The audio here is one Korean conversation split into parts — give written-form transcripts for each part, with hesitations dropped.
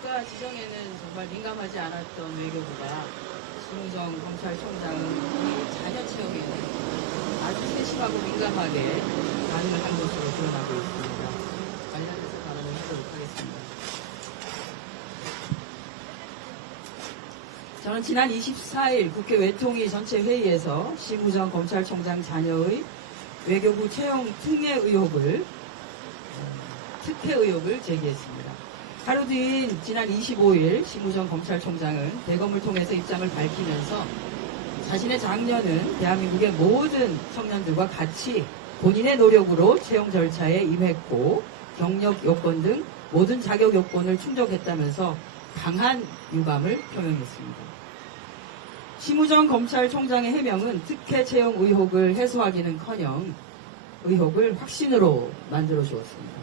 국가 지정에는 정말 민감하지 않았던 외교부가 심우정 검찰총장의 자녀 채용에는 아주 세심하고 민감하게 반응을 한 것으로 드러나고 있습니다. 관련해서 발언을 하도록 하겠습니다. 저는 지난 24일 국회 외통위 전체 회의에서 심우정 검찰총장 자녀의 외교부 채용 특혜 의혹을 제기했습니다. 하루 뒤인 지난 25일 심우정 검찰총장은 대검을 통해서 입장을 밝히면서 자신의 장녀는 대한민국의 모든 청년들과 같이 본인의 노력으로 채용 절차에 임했고 경력 요건 등 모든 자격 요건을 충족했다면서 강한 유감을 표명했습니다. 심우정 검찰총장의 해명은 특혜 채용 의혹을 해소하기는커녕 의혹을 확신으로 만들어 주었습니다.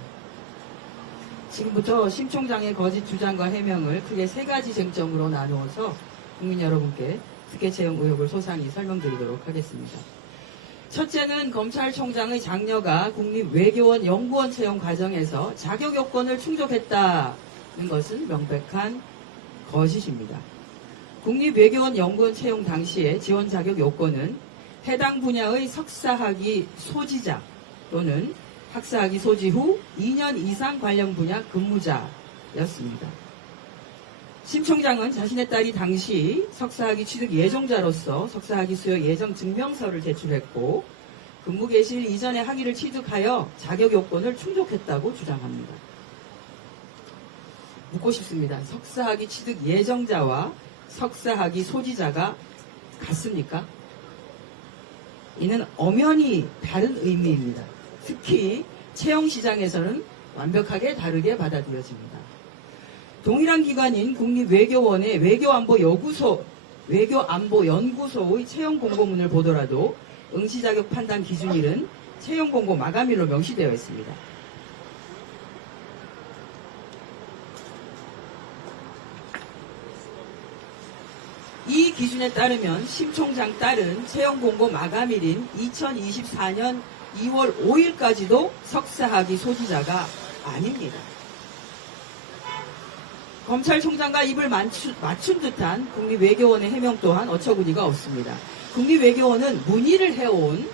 지금부터 심 총장의 거짓 주장과 해명을 크게 세 가지 쟁점으로 나누어서 국민 여러분께 특혜 채용 의혹을 소상히 설명드리도록 하겠습니다. 첫째는 검찰총장의 장녀가 국립외교원 연구원 채용 과정에서 자격 요건을 충족했다는 것은 명백한 거짓입니다. 국립외교원 연구원 채용 당시에 지원 자격 요건은 해당 분야의 석사학위 소지자 또는 학사학위 소지 후 2년 이상 관련 분야 근무자였습니다. 심 총장은 자신의 딸이 당시 석사학위 취득 예정자로서 석사학위 수여 예정 증명서를 제출했고 근무 개시일 이전에 학위를 취득하여 자격 요건을 충족했다고 주장합니다. 묻고 싶습니다. 석사학위 취득 예정자와 석사학위 소지자가 같습니까? 이는 엄연히 다른 의미입니다. 특히 채용시장에서는 완벽하게 다르게 받아들여집니다. 동일한 기관인 국립외교원의 외교안보연구소의 채용 공고문을 보더라도 응시자격 판단 기준일은 채용 공고 마감일로 명시되어 있습니다. 이 기준에 따르면 심 총장 딸은 채용 공고 마감일인 2024년 2월 5일까지도 석사학위 소지자가 아닙니다. 검찰총장과 입을 맞춘 듯한 국립외교원의 해명 또한 어처구니가 없습니다. 국립외교원은 문의를 해온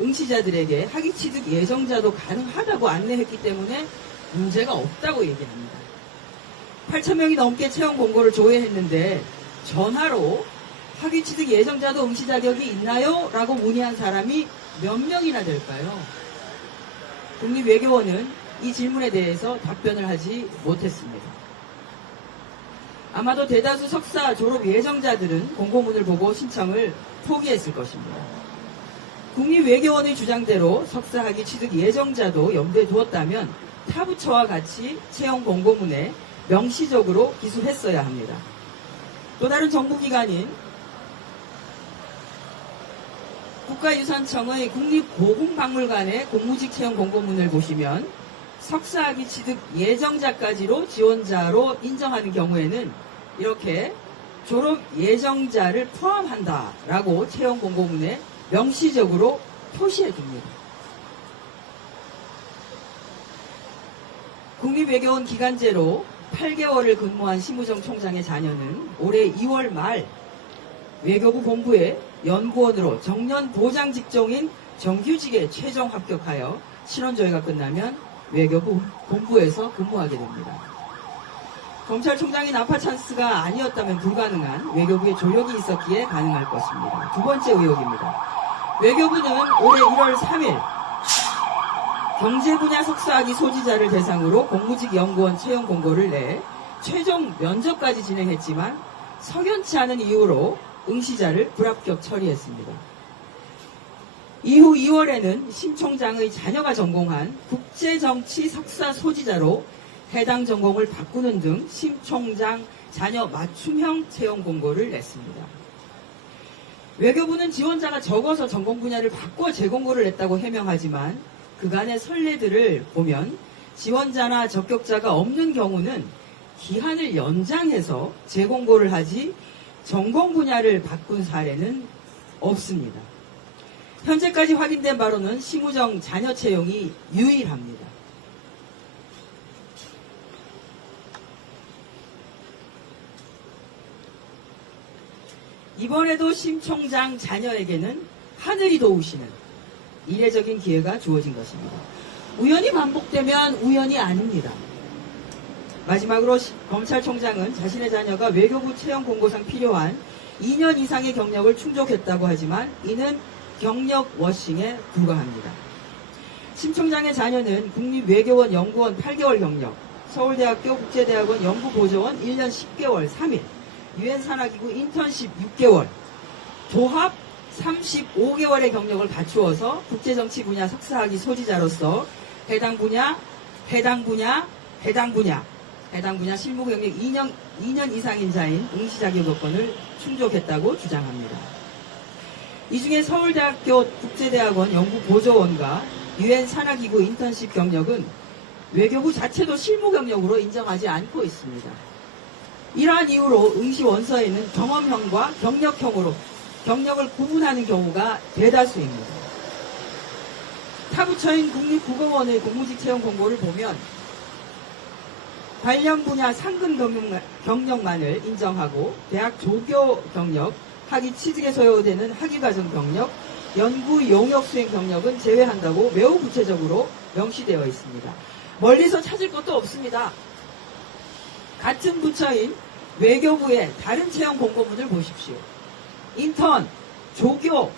응시자들에게 학위 취득 예정자도 가능하다고 안내했기 때문에 문제가 없다고 얘기합니다. 8,000명이 넘게 채용 공고를 조회했는데 전화로 학위 취득 예정자도 응시 자격이 있나요? 라고 문의한 사람이 몇 명이나 될까요? 국립외교원은 이 질문에 대해서 답변을 하지 못했습니다. 아마도 대다수 석사 졸업 예정자들은 공고문을 보고 신청을 포기했을 것입니다. 국립외교원의 주장대로 석사학위 취득 예정자도 염두에 두었다면 타부처와 같이 채용 공고문에 명시적으로 기술했어야 합니다. 또 다른 정부기관인 국가유산청의 국립고궁박물관의 공무직 채용 공고문을 보시면 석사학위 취득 예정자까지로 지원자로 인정하는 경우에는 이렇게 졸업 예정자를 포함한다라고 채용 공고문에 명시적으로 표시해 둡니다. 국립외교원 기간제로 8개월을 근무한 심우정 총장의 자녀는 올해 2월 말 외교부 본부에 연구원으로 정년 보장 직종인 정규직에 최종 합격하여 신원조회가 끝나면 외교부 본부에서 근무하게 됩니다. 검찰총장이 나파 찬스가 아니었다면 불가능한 외교부의 조력이 있었기에 가능할 것입니다. 두 번째 의혹입니다. 외교부는 올해 1월 3일 경제분야 석사학위 소지자를 대상으로 공무직 연구원 채용 공고를 내 최종 면접까지 진행했지만 석연치 않은 이유로 응시자를 불합격 처리했습니다. 이후 2월에는 심 총장의 자녀가 전공한 국제정치 석사 소지자로 해당 전공을 바꾸는 등 심 총장 자녀 맞춤형 채용 공고를 냈습니다. 외교부는 지원자가 적어서 전공 분야를 바꿔 재공고를 냈다고 해명하지만 그간의 선례들을 보면 지원자나 적격자가 없는 경우는 기한을 연장해서 재공고를 하지 전공 분야를 바꾼 사례는 없습니다. 현재까지 확인된 바로는 심우정 자녀 채용이 유일합니다. 이번에도 심 총장 자녀에게는 하늘이 도우시는 이례적인 기회가 주어진 것입니다. 우연히 반복되면 우연이 아닙니다. 마지막으로 검찰총장은 자신의 자녀가 외교부 채용 공고상 필요한 2년 이상의 경력을 충족했다고 하지만 이는 경력 워싱에 불과합니다. 심 총장의 자녀는 국립외교원 연구원 8개월 경력, 서울대학교 국제대학원 연구보조원 1년 10개월 3일, 유엔 산하기구 인턴십 6개월, 도합 35개월의 경력을 갖추어서 국제정치 분야 석사학위 소지자로서 해당 분야 실무 경력 2년 이상인 자인 응시 자격 요건을 충족했다고 주장합니다. 이 중에 서울대학교 국제대학원 연구보조원과 유엔 산하기구 인턴십 경력은 외교부 자체도 실무 경력으로 인정하지 않고 있습니다. 이러한 이유로 응시 원서에는 경험형과 경력형으로 경력을 구분하는 경우가 대다수입니다. 타부처인 국립국어원의 공무직 채용 공고를 보면 관련 분야 상근 경력만을 인정하고 대학 조교 경력, 학위 취직에 소요되는 학위과정 경력, 연구 용역 수행 경력은 제외한다고 매우 구체적으로 명시되어 있습니다. 멀리서 찾을 것도 없습니다. 같은 부처인 외교부의 다른 채용 공고문을 보십시오. 인턴, 조교,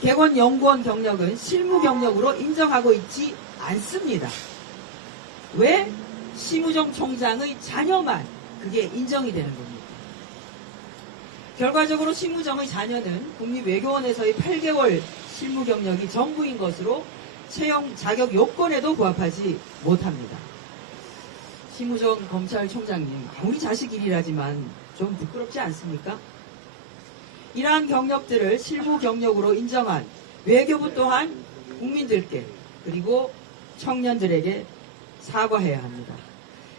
객원 연구원 경력은 실무 경력으로 인정하고 있지 않습니다. 왜? 심우정 총장의 자녀만 그게 인정이 되는 겁니다. 결과적으로 심우정의 자녀는 국립외교원에서의 8개월 실무 경력이 전부인 것으로 채용 자격 요건에도 부합하지 못합니다. 심우정 검찰총장님, 아무리 자식 일이라지만 좀 부끄럽지 않습니까? 이러한 경력들을 실무 경력으로 인정한 외교부 또한 국민들께 그리고 청년들에게 사과해야 합니다.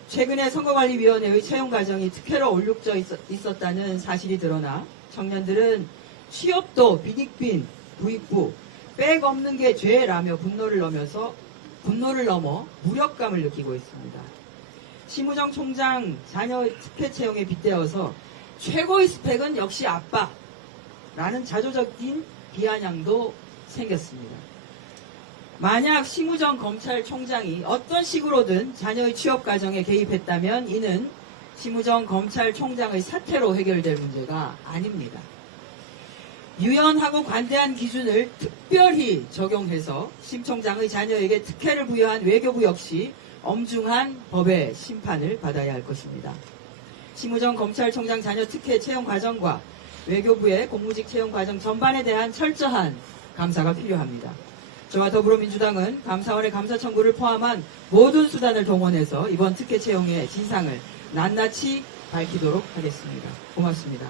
최근에 선거관리위원회의 채용 과정이 특혜로 얼룩져 있었다는 사실이 드러나 청년들은 취업도 비익빈 부익부 백 없는 게 죄라며 분노를 넘어 무력감을 느끼고 있습니다. 심우정 총장 자녀의 특혜 채용에 빗대어서 최고의 스펙은 역시 아빠라는 자조적인 비아냥도 생겼습니다. 만약 심우정 검찰총장이 어떤 식으로든 자녀의 취업 과정에 개입했다면 이는 심우정 검찰총장의 사태로 해결될 문제가 아닙니다. 유연하고 관대한 기준을 특별히 적용해서 심 총장의 자녀에게 특혜를 부여한 외교부 역시 엄중한 법의 심판을 받아야 할 것입니다. 심우정 검찰총장 자녀 특혜 채용 과정과 외교부의 공무직 채용 과정 전반에 대한 철저한 감사가 필요합니다. 저와 더불어민주당은 감사원의 감사 청구를 포함한 모든 수단을 동원해서 이번 특혜 채용의 진상을 낱낱이 밝히도록 하겠습니다. 고맙습니다.